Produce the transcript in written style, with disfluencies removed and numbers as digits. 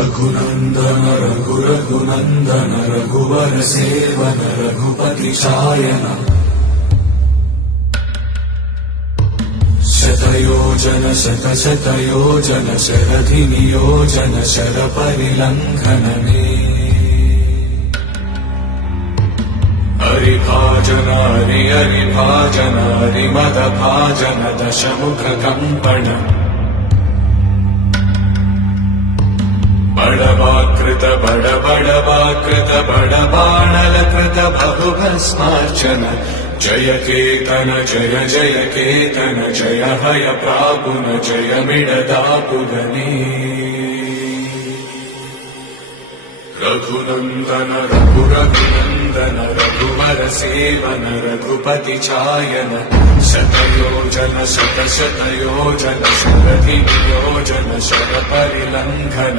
रघुनन्दन रघुनन्दन रघुवर seven Raghupati चायन शतयोजन शतशतयोजन शरधि नियोजन sir परिलंघन हरिभाजन हरिभाजन हरिमद भाजन दशमुख कंपन बड़वाकृत बड़वाकृत बड़बाणलकृत बहुभस्मार्चन जय केतन जय जय केतन जय हय प्रापुन जय मिडदापुगनी रघुनन्दन रघुनन्दन रघुवर सेवन रघुपति चायन शतयोजन शतशतयोजन शरधि नियोजन शर परिलंघन